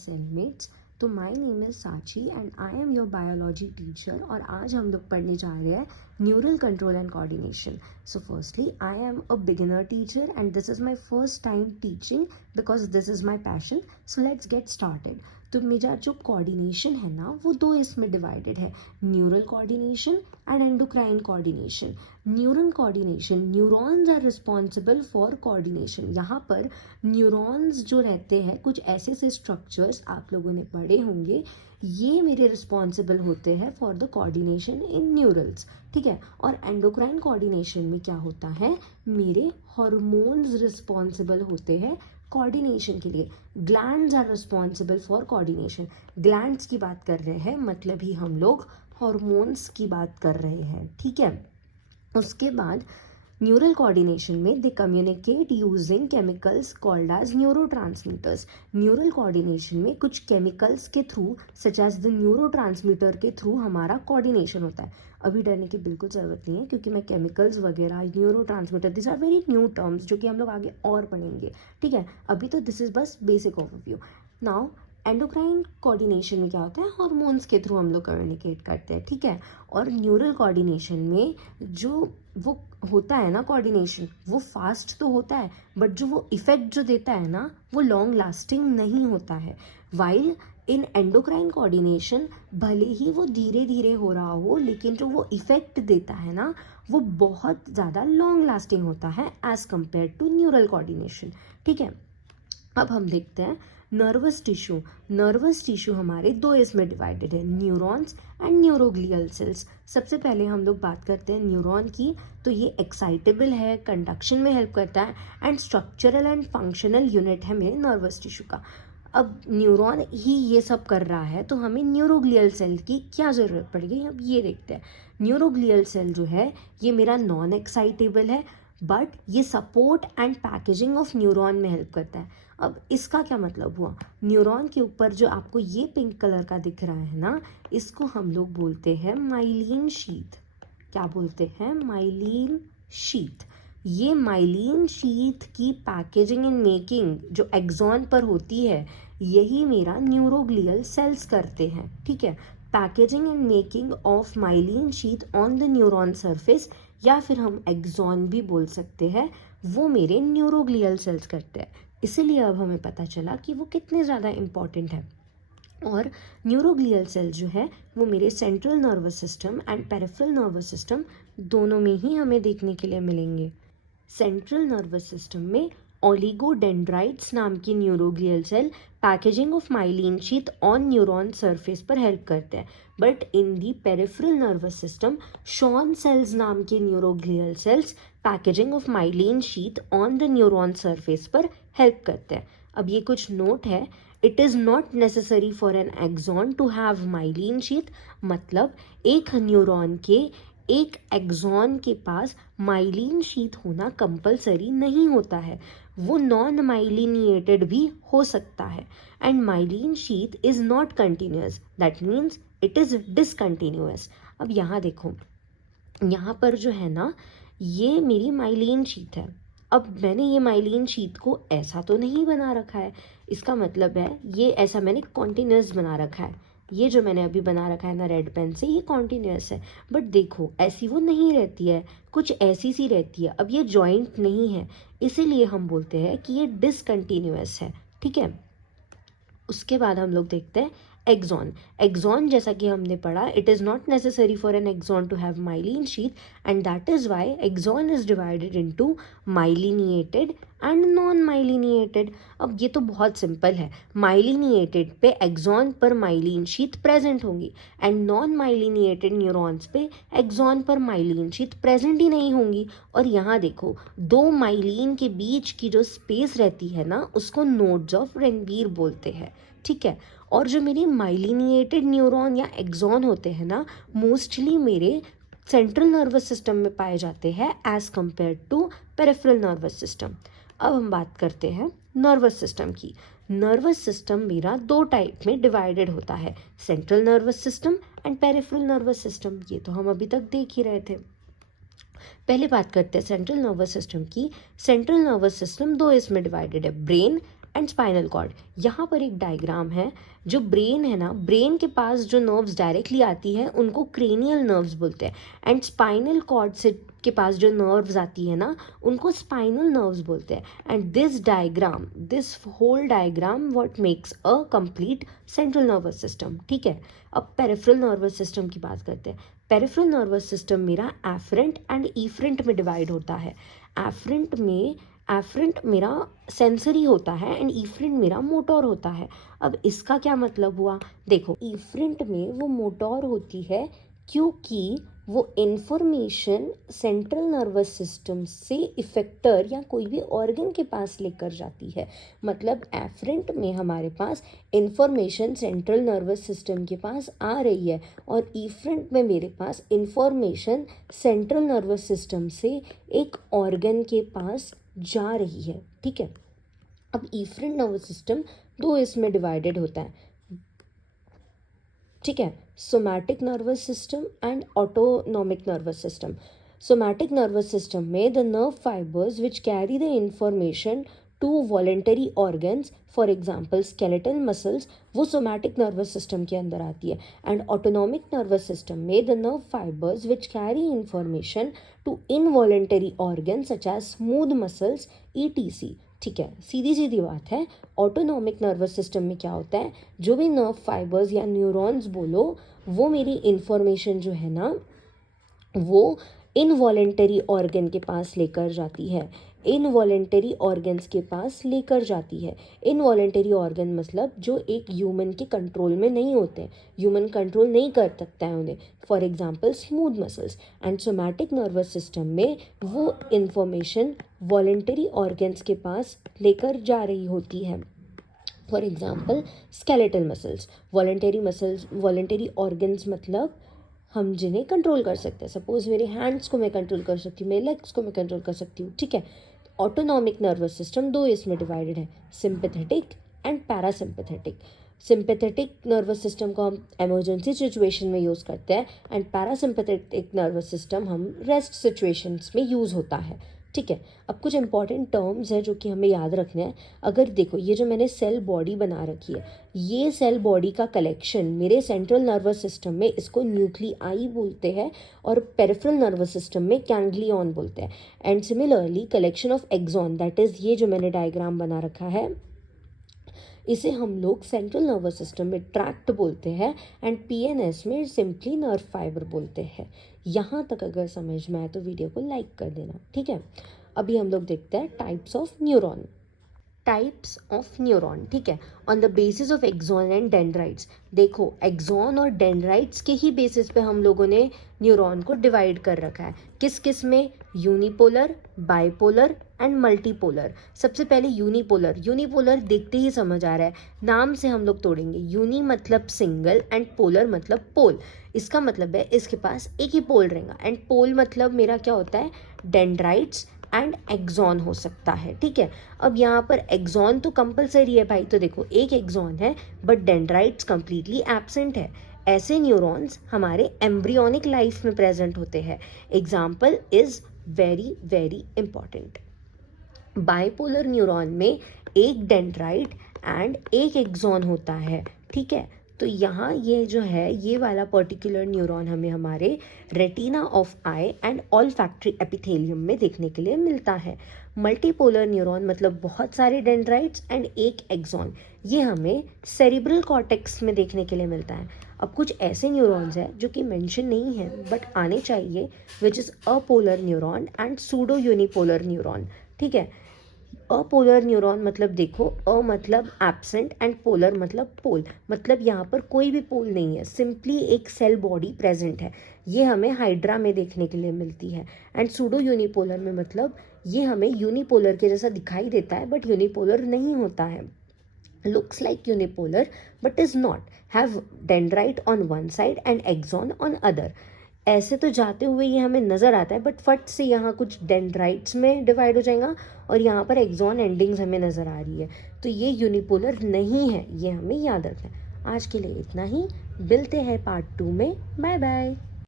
cellmates. तो my name is साची and I am your biology teacher और आज हम लोग पढ़ने जा रहे हैं neural control and coordination. So firstly I am a beginner teacher and this is my first time teaching because this is my passion. So let's get started. तो मेरा जो कोऑर्डिनेशन है ना वो दो इसमें डिवाइडेड है, neural coordination and endocrine coordination. Neural coordination, neurons are responsible for coordination. यहाँ पर न्यूरॉन्स जो रहते हैं, कुछ ऐसे ऐसे स्ट्रक्चर्स आप लोगों ने पढ़े होंगे, ये मेरे रिस्पॉन्सिबल होते हैं फॉर द कोऑर्डिनेशन इन न्यूरल्स. ठीक है. और एंडोक्राइन कोऑर्डिनेशन में क्या होता है, मेरे हॉर्मोन्स रिस्पॉन्सिबल होते हैं कोऑर्डिनेशन के लिए. Glands are responsible for coordination. Glands की बात कर रहे हैं मतलब ही हम लोग हॉर्मोन्स की बात कर रहे हैं. ठीक है. उसके बाद न्यूरल कोऑर्डिनेशन में they communicate using chemicals called as neurotransmitters. Neural coordination में कुछ केमिकल्स के through such as the neurotransmitter के थ्रू हमारा कोऑर्डिनेशन होता है. अभी डरने की बिल्कुल ज़रूरत नहीं है क्योंकि मैं केमिकल्स वगैरह, neurotransmitter, this are very new terms जो कि हम लोग आगे और पढ़ेंगे. ठीक है. अभी तो दिस इज़ बस basic overview. Now endocrine coordination में क्या होता है, हार्मोन्स के थ्रू हम लोग कम्युनिकेट करते हैं. ठीक है. और न्यूरल कोऑर्डिनेशन में जो वो होता है ना कोऑर्डिनेशन, वो फास्ट तो होता है बट जो वो इफेक्ट जो देता है ना वो लॉन्ग लास्टिंग नहीं होता है. वाइल इन एंडोक्राइन कोऑर्डिनेशन भले ही वो धीरे धीरे हो रहा हो लेकिन जो वो इफेक्ट देता है ना वो बहुत ज़्यादा लॉन्ग लास्टिंग होता है as compare to neural coordination. ठीक है. अब हम देखते हैं नर्वस टिश्यू. नर्वस टिश्यू हमारे दो इसमें डिवाइडेड है, न्यूरॉन्स एंड न्यूरोग्लियल सेल्स. सबसे पहले हम लोग बात करते हैं न्यूरॉन की. तो ये एक्साइटेबल है, कंडक्शन में हेल्प करता है and structural and functional unit है मेरे नर्वस टिश्यू का. अब न्यूरॉन ही ये सब कर रहा है तो हमें न्यूरोग्लियल सेल की क्या ज़रूरत पड़ेगी, अब ये देखते हैं. न्यूरोग्लियल सेल जो है ये मेरा नॉन एक्साइटेबल है बट ये support and packaging of neuron में हेल्प करता है. अब इसका क्या मतलब हुआ, न्यूरॉन के ऊपर जो आपको ये पिंक कलर का दिख रहा है ना, इसको हम लोग बोलते हैं माइलिन शीथ. क्या बोलते हैं, माइलिन शीथ. ये माइलिन शीथ की पैकेजिंग एंड मेकिंग जो एक्सॉन पर होती है यही मेरा न्यूरोग्लियल सेल्स करते हैं. ठीक है. Packaging and making of myelin sheath on the neuron surface या फिर हम एक्सॉन भी बोल सकते हैं, वो मेरे न्यूरोग्लियल सेल्स करते हैं. इसीलिए अब हमें पता चला कि वो कितने ज़्यादा इम्पॉर्टेंट है. और न्यूरोग्लियल सेल जो है वो मेरे central nervous system and peripheral nervous system दोनों में ही हमें देखने के लिए मिलेंगे. सेंट्रल नर्वस सिस्टम में ओलिगोडेंड्राइट्स नाम की neuroglial cell packaging of myelin sheath on neuron surface पर हेल्प करते हैं. But in the peripheral nervous system Schwann cells नाम के neuroglial cells packaging of myelin sheath on the neuron surface पर help करते हैं. अब ये कुछ नोट है, it is not necessary for an axon to have myelin sheath. मतलब एक न्यूरॉन के, एक एक्सॉन के पास माइलिन शीथ होना कंपलसरी नहीं होता है, वो नॉन माइलिनिएटेड भी हो सकता है. And myelin sheath is not continuous, that means it is discontinuous. अब यहाँ देखो, यहाँ पर जो है ना ये मेरी माइलिन शीथ है. अब मैंने ये माइलिन शीथ को ऐसा तो नहीं बना रखा है, इसका मतलब है ये ऐसा मैंने कॉन्टिन्यूअस बना रखा है. ये जो मैंने अभी बना रखा है ना रेड पेन से, ये कॉन्टिन्यूअस है. बट देखो ऐसी वो नहीं रहती है, कुछ ऐसी सी रहती है. अब ये जॉइंट नहीं है इसीलिए हम बोलते हैं कि ये डिसकंटिन्यूअस है. ठीक है. उसके बाद हम लोग देखते हैं एक्सॉन. एक्सॉन जैसा कि हमने पढ़ा, it is not necessary for an axon to have myelin sheath and that is why axon is divided into myelinated and non myelinated. अब ये तो बहुत सिंपल है, माइलिनिएटेड पे एक्सॉन पर माइलिन शीथ प्रेजेंट होंगी एंड नॉन माइलिनिएटेड न्यूरॉन्स पे axon पर माइलिन शीथ प्रेजेंट ही नहीं होंगी. और यहाँ देखो, दो माइलिन के बीच की जो स्पेस रहती है ना उसको नोड्स ऑफ रेनवीर बोलते हैं. ठीक है. और जो मेरी माइलिनिएटेड न्यूरॉन या एक्सॉन होते हैं ना मोस्टली मेरे सेंट्रल नर्वस सिस्टम में पाए जाते हैं as compare to peripheral nervous system. अब हम बात करते हैं नर्वस सिस्टम की. नर्वस सिस्टम मेरा दो टाइप में डिवाइडेड होता है, central nervous system and peripheral nervous system. ये तो हम अभी तक देख ही रहे थे. पहले बात करते हैं सेंट्रल नर्वस सिस्टम की. सेंट्रल नर्वस सिस्टम दो इसमें डिवाइडेड है, ब्रेन एंड स्पाइनल कॉर्ड। यहाँ पर एक डायग्राम है, जो ब्रेन है ना, ब्रेन के पास जो नर्व्स डायरेक्टली आती है उनको क्रेनियल नर्व्स बोलते हैं, एंड स्पाइनल कॉर्ड से के पास जो नर्व्स आती है ना उनको स्पाइनल नर्व्स बोलते हैं। And this whole diagram what makes a complete central nervous system. ठीक है, अब पेरिफेरल नर्वस सिस्टम की बात करते हैं। पेरिफेरल नर्वस सिस्टम मेरा एफरेंट एंड इफरेंट में डिवाइड होता है। एफरेंट मेरा सेंसरी होता है एंड इफरेंट मेरा मोटोर होता है। अब इसका क्या मतलब हुआ, देखो इफरेंट में वो मोटोर होती है क्योंकि वो इंफॉर्मेशन सेंट्रल नर्वस सिस्टम से इफेक्टर या कोई भी ऑर्गन के पास लेकर जाती है। मतलब एफरेंट में हमारे पास इंफॉर्मेशन सेंट्रल नर्वस सिस्टम के पास आ रही है और इफरेंट में मेरे पास इंफॉर्मेशन सेंट्रल नर्वस सिस्टम से एक ऑर्गन के पास जा रही है। ठीक है, अब इफरेंट नर्वस सिस्टम दो इसमें डिवाइडेड होता है। ठीक है, somatic nervous system and autonomic nervous system. Somatic nervous system में the nerve fibres which carry the information to voluntary organs, for example skeletal muscles, वो सोमैटिक नर्वस सिस्टम के अंदर आती है। एंड ऑटोनॉमिक नर्वस सिस्टम में the nerve fibres which carry information to involuntary organs such as smooth muscles ETC। ठीक है, सीधी सीधी बात है, ऑटोनॉमिक नर्वस सिस्टम में क्या होता है, जो भी नर्व फाइबर्स या न्यूरॉन्स बोलो वो मेरी इंफॉर्मेशन जो है ना वो इनवॉलेंटरी ऑर्गन के पास लेकर जाती है। इनवॉलेंटरी ऑर्गन्स के पास लेकर जाती है। इनवॉलेंटरी ऑर्गन मतलब जो एक ह्यूमन के कंट्रोल में नहीं होते, ह्यूमन कंट्रोल नहीं कर सकता है उन्हें, for example smooth muscles. And somatic nervous system में वो इंफॉर्मेशन वॉलेंटरी ऑर्गन्स के पास लेकर जा रही होती है। For example skeletal muscles, voluntary organs मतलब हम जिन्हें कंट्रोल कर सकते हैं। सपोज मेरे हैंड्स को मैं कंट्रोल कर सकती हूँ, मेरे लेग्स को मैं कंट्रोल कर सकती हूँ। ठीक है, ऑटोनॉमिक नर्वस सिस्टम दो इसमें डिवाइडेड है, sympathetic and parasympathetic. Sympathetic nervous system को हम इमरजेंसी सिचुएशन में यूज़ करते हैं एंड पैरासिम्पैथेटिक नर्वस सिस्टम हम रेस्ट सिचुएशंस में यूज़ होता है। ठीक है, अब कुछ इंपॉर्टेंट टर्म्स हैं जो कि हमें याद रखने हैं। अगर देखो ये जो मैंने सेल बॉडी बना रखी है, ये सेल बॉडी का कलेक्शन मेरे सेंट्रल नर्वस सिस्टम में इसको न्यूक्लियाई बोलते हैं और पेरिफेरल नर्वस सिस्टम में गैंग्लियन बोलते हैं। And similarly collection of axon, that is ये जो मैंने डायग्राम बना रखा है, इसे हम लोग सेंट्रल नर्वस सिस्टम में ट्रैक्ट बोलते हैं एंड PNS में सिंपली नर्व फाइबर बोलते हैं। यहाँ तक अगर समझ में आए तो वीडियो को लाइक कर देना। ठीक है, अभी हम लोग देखते हैं टाइप्स ऑफ न्यूरॉन। ठीक है, on the basis of axon and dendrites. देखो एक्सॉन और डेंड्राइट्स के ही बेसिस पे हम लोगों ने न्यूरॉन को डिवाइड कर रखा है। किस किस में, यूनिपोलर, बाइपोलर एंड मल्टीपोलर। सबसे पहले यूनिपोलर देखते ही समझ आ रहा है, नाम से हम लोग तोड़ेंगे। यूनी मतलब सिंगल एंड पोलर मतलब पोल। इसका मतलब है इसके पास एक ही पोल रहेगा एंड पोल मतलब मेरा क्या होता है, डेंड्राइट्स एंड एक्सॉन हो सकता है। ठीक है, अब यहाँ पर एक्सॉन तो कंपलसरी है भाई, तो देखो एक एक्सॉन है बट डेंड्राइट्स कंप्लीटली एब्सेंट है। ऐसे न्यूरॉन्स हमारे एम्ब्रियोनिक लाइफ में प्रेजेंट होते हैं। Example is very very important. Bipolar neuron में एक डेंड्राइट एंड एक एक्सॉन होता है। ठीक है, तो यहाँ ये जो है ये वाला पर्टिकुलर न्यूरॉन हमें हमारे retina of I and olfactory epithelium में देखने के लिए मिलता है। मल्टीपोलर न्यूरॉन मतलब बहुत सारे डेंड्राइट्स एंड एक एक्सॉन, ये हमें सेरिब्रल कॉर्टेक्स में देखने के लिए मिलता है। अब कुछ ऐसे न्यूरॉन्स हैं जो कि मेंशन नहीं है बट आने चाहिए, which is apolar neuron and pseudo unipolar neuron. ठीक है, अपोलर न्यूरॉन मतलब देखो, अ मतलब एब्सेंट एंड पोलर मतलब पोल, मतलब यहाँ पर कोई भी पोल नहीं है, सिंपली एक सेल बॉडी प्रेजेंट है। ये हमें हाइड्रा में देखने के लिए मिलती है। एंड सूडो यूनिपोलर में मतलब ये हमें यूनिपोलर के जैसा दिखाई देता है बट यूनिपोलर नहीं होता है। Looks like unipolar but is not, have dendrite on one side and axon on other. ऐसे तो जाते हुए ये हमें नज़र आता है बट फट से यहाँ कुछ डेंड्राइट्स में डिवाइड हो जाएगा और यहाँ पर एक्सॉन एंडिंग्स हमें नज़र आ रही है, तो ये यूनिपोलर नहीं है, ये हमें याद रखना है। आज के लिए इतना ही, मिलते हैं पार्ट 2 में। Bye bye.